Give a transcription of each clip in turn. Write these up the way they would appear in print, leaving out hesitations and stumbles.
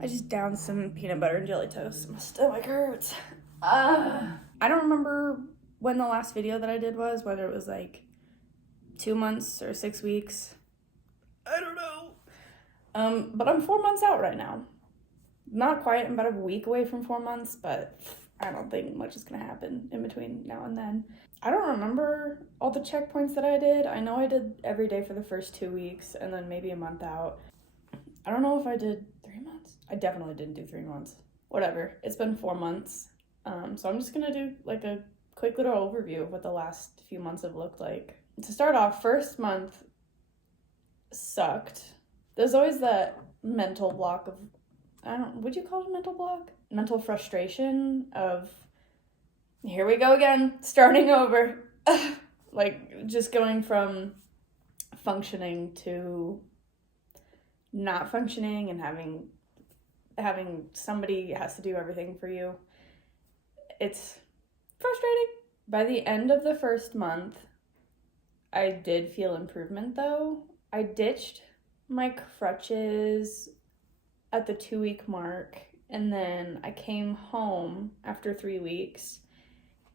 I just downed some peanut butter and jelly toast. My stomach hurts. I don't remember when the last video that I did was, whether it was like 2 months or 6 weeks. I don't know. But I'm 4 months out right now. Not quite. I'm about a week away from 4 months, but I don't think much is going to happen in between now and then. I don't remember all the checkpoints that I did. I know I did every day for the first 2 weeks and then maybe a month out. I don't know if I did 3 months. I definitely didn't do 3 months. Whatever. It's been 4 months. So I'm just going to do like a quick little overview of what the last few months have looked like. To start off, first month sucked. There's always that mental block of, would you call it a mental block? Mental frustration of, here we go again, starting over. Like, just going from functioning to not functioning and having somebody has to do everything for you. It's frustrating. By the end of the first month, I did feel improvement though. I ditched my crutches at the 2-week mark, and then I came home after 3 weeks,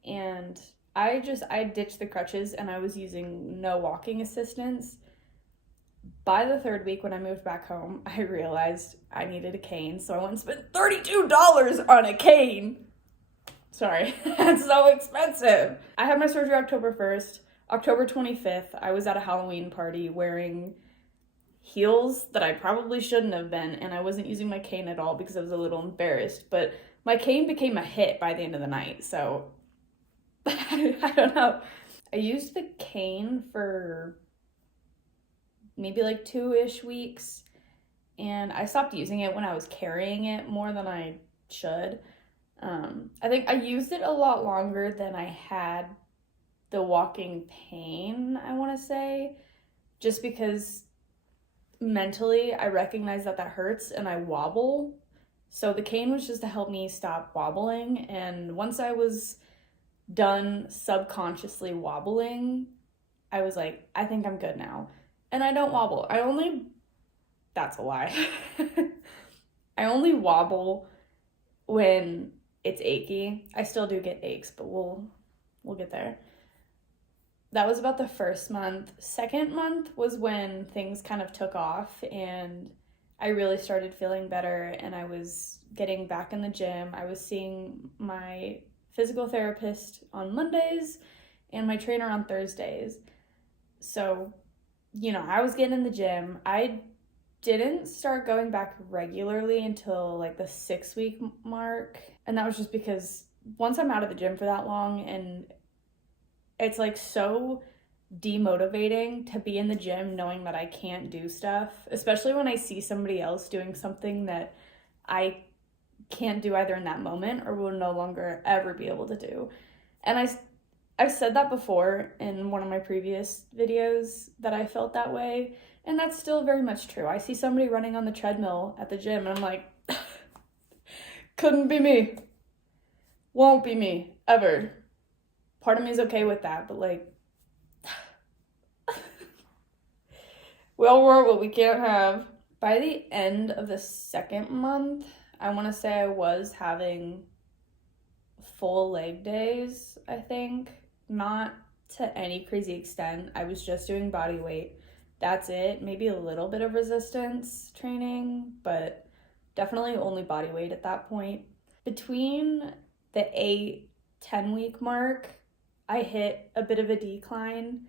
and I ditched the crutches and I was using no walking assistance. By the 3rd week, when I moved back home, I realized I needed a cane, so I went and spent $32 on a cane. Sorry, that's so expensive. I had my surgery October 1st. October 25th, I was at a Halloween party wearing heels that I probably shouldn't have been, and I wasn't using my cane at all because I was a little embarrassed, but my cane became a hit by the end of the night, so I don't know. I used the cane for maybe like 2-ish weeks, and I stopped using it when I was carrying it more than I should. I think I used it a lot longer than I had the walking pain, I want to say, just because mentally I recognize that hurts and I wobble. So the cane was just to help me stop wobbling, and once I was done subconsciously wobbling, I was like, I think I'm good now. And I don't wobble. That's a lie. I only wobble when it's achy. I still do get aches, but we'll get there. That was about the first month. Second month was when things kind of took off and I really started feeling better, and I was getting back in the gym. I was seeing my physical therapist on Mondays and my trainer on Thursdays. So, I was getting in the gym. I didn't start going back regularly until like the 6-week mark. And that was just because once I'm out of the gym for that long, and it's like so demotivating to be in the gym knowing that I can't do stuff, especially when I see somebody else doing something that I can't do either in that moment or will no longer ever be able to do. And I've said that before in one of my previous videos that I felt that way, and that's still very much true. I see somebody running on the treadmill at the gym and I'm like, couldn't be me. Won't be me, ever. Part of me is okay with that, but like, we all want what we can't have. By the end of the second month, I want to say I was having full leg days, I think. Not to any crazy extent. I was just doing body weight. That's it. Maybe a little bit of resistance training, but definitely only body weight at that point. Between the 8-10 week mark, I hit a bit of a decline.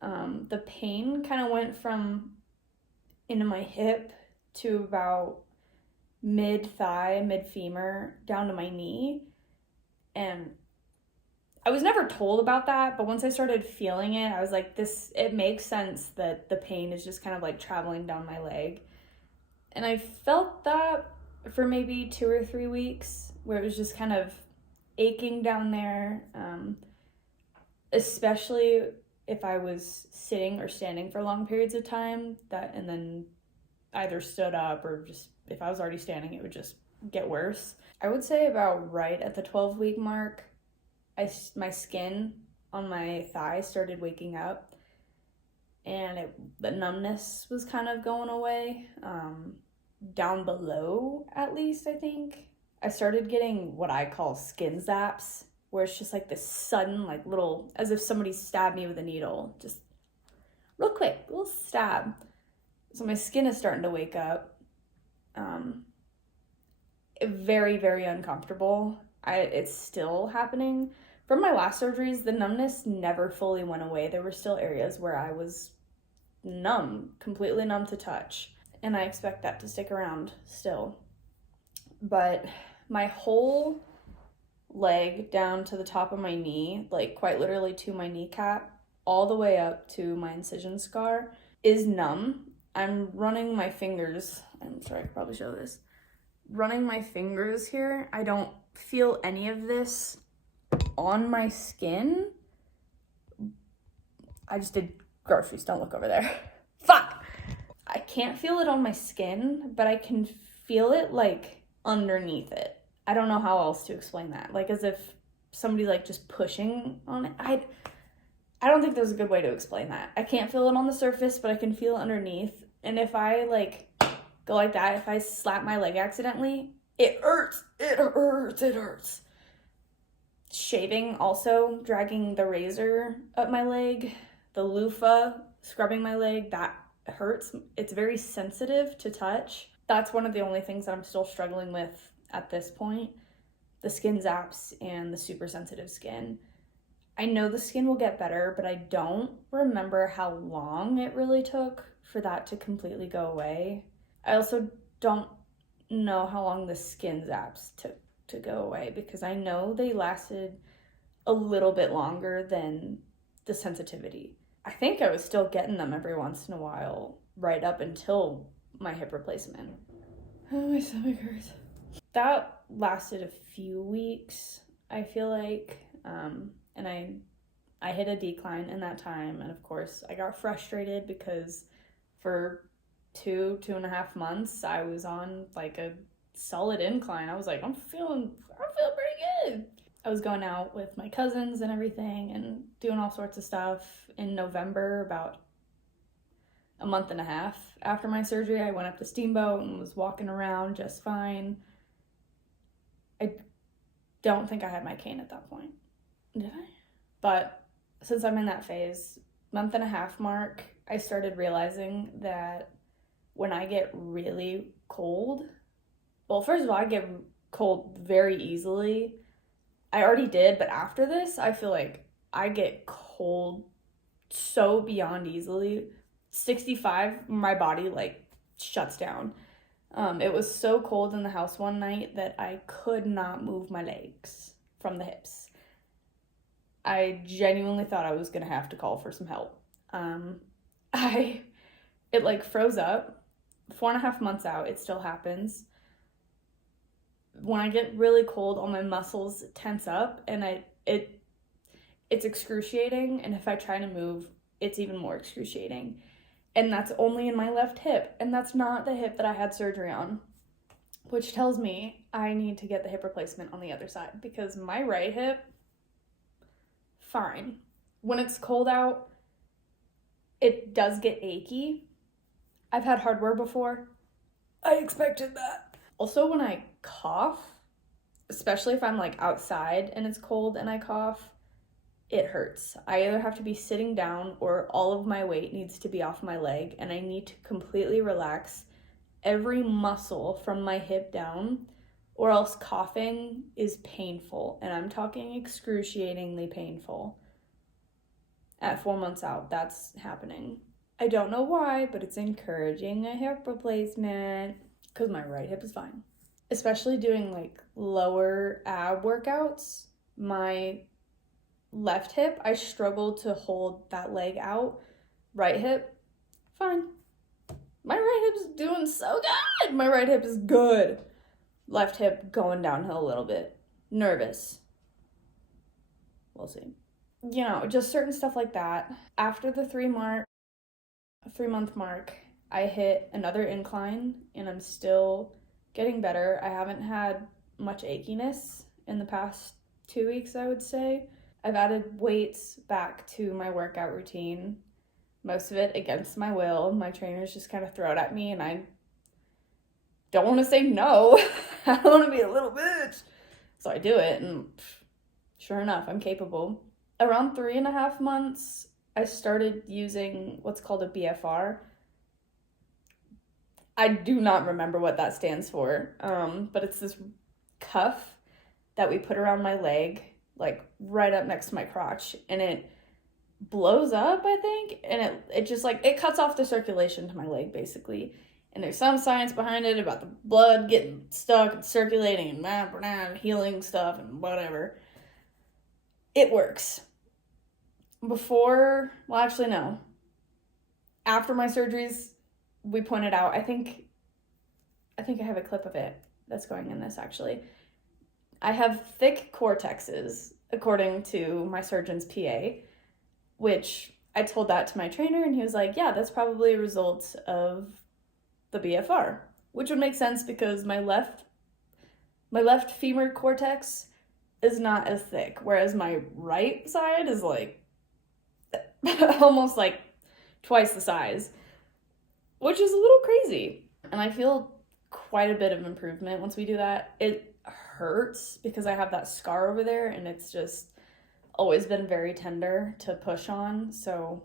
The pain kind of went from into my hip to about mid-thigh, mid-femur, down to my knee. And I was never told about that, but once I started feeling it, I was like, it makes sense that the pain is just kind of like traveling down my leg. And I felt that for maybe 2 or 3 weeks, where it was just kind of aching down there, especially if I was sitting or standing for long periods of time, and then either stood up or just if I was already standing, it would just get worse. I would say about right at the 12-week mark, my skin on my thigh started waking up, and the numbness was kind of going away. down below, at least, I think. I started getting what I call skin zaps, where it's just like this sudden, like little, as if somebody stabbed me with a needle, just real quick, little stab. So my skin is starting to wake up. Very, very uncomfortable. It's still happening. From my last surgeries, the numbness never fully went away. There were still areas where I was numb, completely numb to touch. And I expect that to stick around still. But my whole leg down to the top of my knee, like quite literally to my kneecap, all the way up to my incision scar, is numb. I'm running my fingers. I'm sorry, I could probably show this. Running my fingers here. I don't feel any of this on my skin. I just did groceries. Don't look over there. Fuck! I can't feel it on my skin, but I can feel it like underneath it. I don't know how else to explain that. Like as if somebody like just pushing on it. I don't think there's a good way to explain that. I can't feel it on the surface, but I can feel it underneath. And if I like go like that, if I slap my leg accidentally, it hurts. It hurts. It hurts. Shaving also, dragging the razor up my leg, the loofah, scrubbing my leg, that hurts. It's very sensitive to touch. That's one of the only things that I'm still struggling with at this point. The skin zaps and the super sensitive skin. I know the skin will get better, but I don't remember how long it really took for that to completely go away. I also don't know how long the skin zaps took to go away because I know they lasted a little bit longer than the sensitivity. I think I was still getting them every once in a while right up until my hip replacement. Oh, my stomach hurts. That lasted a few weeks, I feel like, and I hit a decline in that time, and of course I got frustrated because for 2.5 months I was on like a solid incline. I was like, I'm feeling pretty good. I was going out with my cousins and everything and doing all sorts of stuff. In November, about a month and a half after my surgery, I went up to Steamboat and was walking around just fine. I don't think I had my cane at that point. Did I? But since I'm in that phase, month and a half mark, I started realizing that when I get really cold, well, first of all, I get cold very easily. I already did, but after this, I feel like I get cold so beyond easily. 65, my body like shuts down. It was so cold in the house one night that I could not move my legs from the hips. I genuinely thought I was gonna have to call for some help. It like froze up. 4.5 months out, it still happens. When I get really cold, all my muscles tense up, and it's excruciating. And if I try to move, it's even more excruciating. And that's only in my left hip, and that's not the hip that I had surgery on, which tells me I need to get the hip replacement on the other side because my right hip, fine. When it's cold out, it does get achy. I've had hardware before. I expected that. Also, when I cough, especially if I'm like outside and it's cold and I cough, it hurts. I either have to be sitting down or all of my weight needs to be off my leg, and I need to completely relax every muscle from my hip down, or else coughing is painful, and I'm talking excruciatingly painful. At 4 months out, that's happening. I don't know why, but it's encouraging a hip replacement because my right hip is fine. Especially doing like lower ab workouts, my left hip, I struggle to hold that leg out. Right hip, fine. My right hip's doing so good. My right hip is good. Left hip going downhill a little bit. Nervous. We'll see. You know, just certain stuff like that. After the 3-month mark, I hit another incline and I'm still getting better. I haven't had much achiness in the past 2 weeks, I would say. I've added weights back to my workout routine, most of it against my will. My trainers just kind of throw it at me and I don't want to say no. I don't want to be a little bitch. So I do it, and sure enough, I'm capable. Around 3.5 months, I started using what's called a BFR. I do not remember what that stands for, but it's this cuff that we put around my leg, like right up next to my crotch, and it blows up, I think, and it just like, it cuts off the circulation to my leg, basically. And there's some science behind it about the blood getting stuck and circulating and healing stuff and whatever. It works. Before, well, actually, no. After my surgeries, we pointed out, I think I have a clip of it that's going in this, actually. I have thick cortexes, according to my surgeon's PA, which I told that to my trainer, and he was like, yeah, that's probably a result of the BFR, which would make sense because my left femur cortex is not as thick, whereas my right side is like almost like twice the size, which is a little crazy. And I feel quite a bit of improvement once we do that. It hurts because I have that scar over there, and it's just always been very tender to push on, so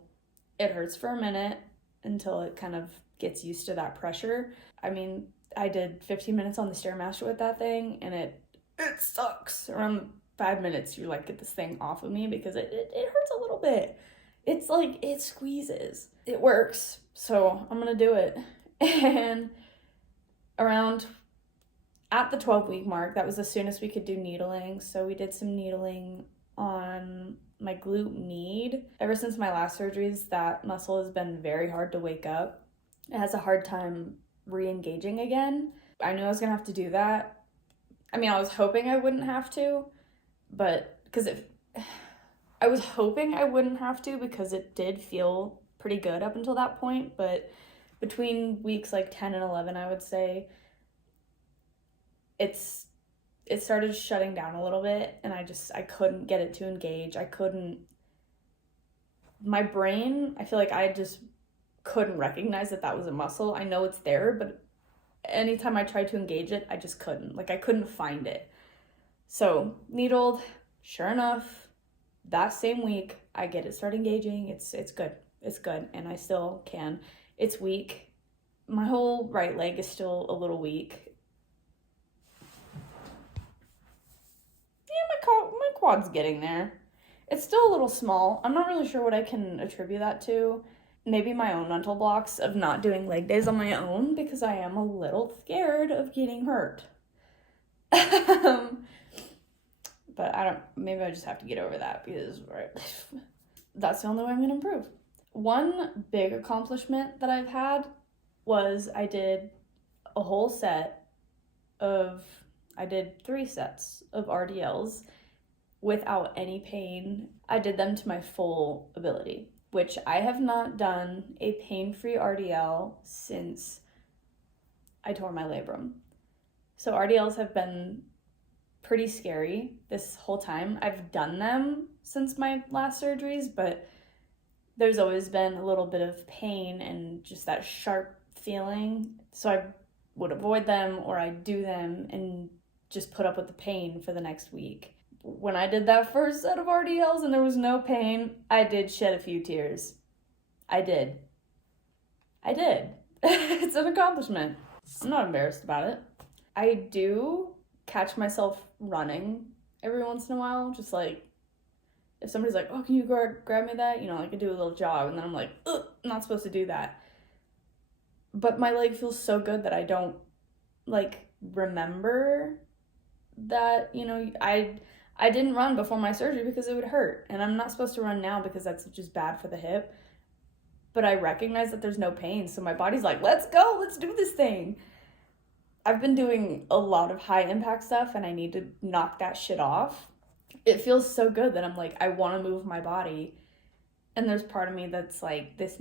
it hurts for a minute until it kind of gets used to that pressure. I mean, I did 15 minutes on the Stairmaster with that thing, and it sucks. Around 5 minutes, you're like, get this thing off of me, because it hurts a little bit. It's like, it squeezes. It works, so I'm gonna do it. And around at the 12-week mark, that was the soonest we could do needling, so we did some needling on my glute med. Ever since my last surgeries, that muscle has been very hard to wake up. It has a hard time re-engaging again. I knew I was gonna have to do that. I mean, I was hoping I wouldn't have to, but I was hoping I wouldn't have to, because it did feel pretty good up until that point, but between weeks like 10 and 11, I would say, it started shutting down a little bit, and I couldn't get it to engage. My brain, I feel like I just couldn't recognize that was a muscle. I know it's there, but anytime I tried to engage it, I just couldn't. Like, I couldn't find it. So, needled, sure enough, that same week, I get it start engaging. It's good. It's good, and I still can. It's weak. My whole right leg is still a little weak. My quad's getting there. It's still a little small. I'm not really sure what I can attribute that to. Maybe my own mental blocks of not doing leg days on my own, because I am a little scared of getting hurt. But maybe I just have to get over that, because that's the only way I'm going to improve. One big accomplishment that I've had was I did 3 sets of RDLs without any pain. I did them to my full ability, which I have not done a pain-free RDL since I tore my labrum. So RDLs have been pretty scary this whole time. I've done them since my last surgeries, but there's always been a little bit of pain and just that sharp feeling. So I would avoid them, or I'd do them and just put up with the pain for the next week. When I did that first set of RDLs and there was no pain, I did shed a few tears. I did. It's an accomplishment. I'm not embarrassed about it. I do catch myself running every once in a while, just like, if somebody's like, oh, can you grab me that? I could do a little jog, and then I'm like, ugh, I'm not supposed to do that. But my leg feels so good that I don't, remember that, I didn't run before my surgery because it would hurt, and I'm not supposed to run now because that's just bad for the hip. But I recognize that there's no pain, so my body's like, let's go, let's do this thing. I've been doing a lot of high impact stuff, and I need to knock that shit off. It feels so good that I'm like, I want to move my body, and there's part of me that's like, this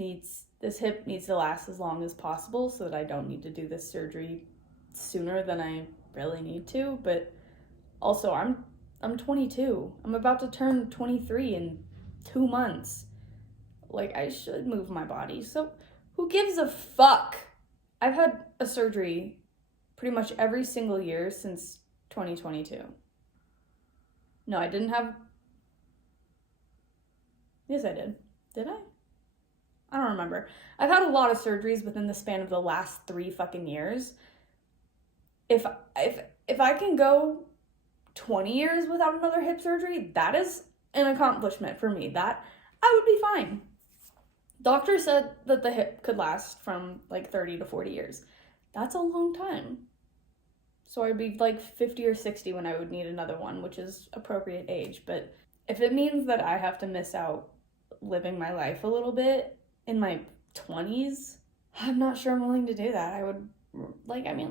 hip needs to last as long as possible so that I don't need to do this surgery sooner than I really need to. But also, I'm 22. I'm about to turn 23 in 2 months. Like, I should move my body. So who gives a fuck? I've had a surgery pretty much every single year since 2022. No, I didn't have... Yes, I did. Did I? I don't remember. I've had a lot of surgeries within the span of the last 3 fucking years. If I can go 20 years without another hip surgery, that is an accomplishment for me. That I would be fine. Doctor said that the hip could last from like 30 to 40 years. That's a long time. So I'd be like 50 or 60 when I would need another one, which is appropriate age. But if it means that I have to miss out living my life a little bit in my 20s, I'm not sure I'm willing to do that. I would, I'm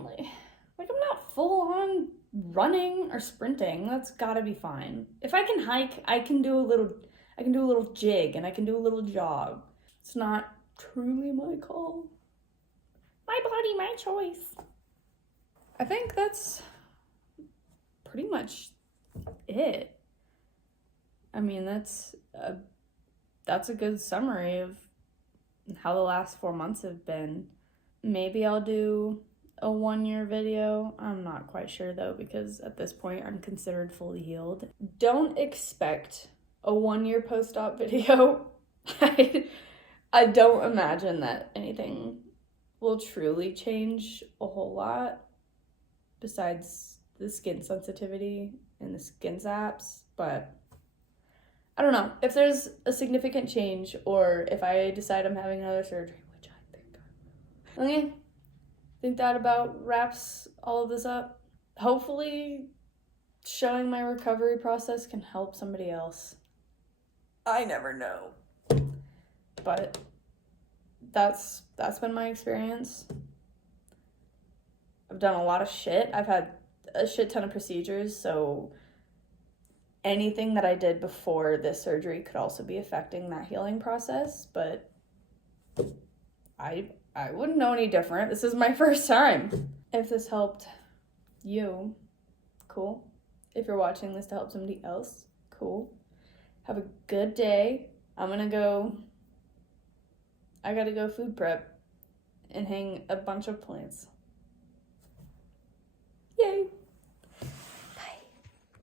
not full on running or sprinting. That's gotta be fine. If I can hike, I can do a little jig and I can do a little jog. It's not truly my call. My body, my choice. I think that's pretty much it. I mean, that's a good summary of how the last 4 months have been. Maybe I'll do a 1-year video. I'm not quite sure though, because at this point I'm considered fully healed. Don't expect a 1-year post-op video. I don't imagine that anything will truly change a whole lot besides the skin sensitivity and the skin zaps, but I don't know. If there's a significant change or if I decide I'm having another surgery, which I think I will. Okay, I think that about wraps all of this up. Hopefully showing my recovery process can help somebody else. I never know. But that's been my experience. I've done a lot of shit. I've had a shit ton of procedures, so anything that I did before this surgery could also be affecting that healing process, but I wouldn't know any different. This is my first time. If this helped you, cool. If you're watching this to help somebody else, cool. Have a good day. I gotta go food prep and hang a bunch of plants.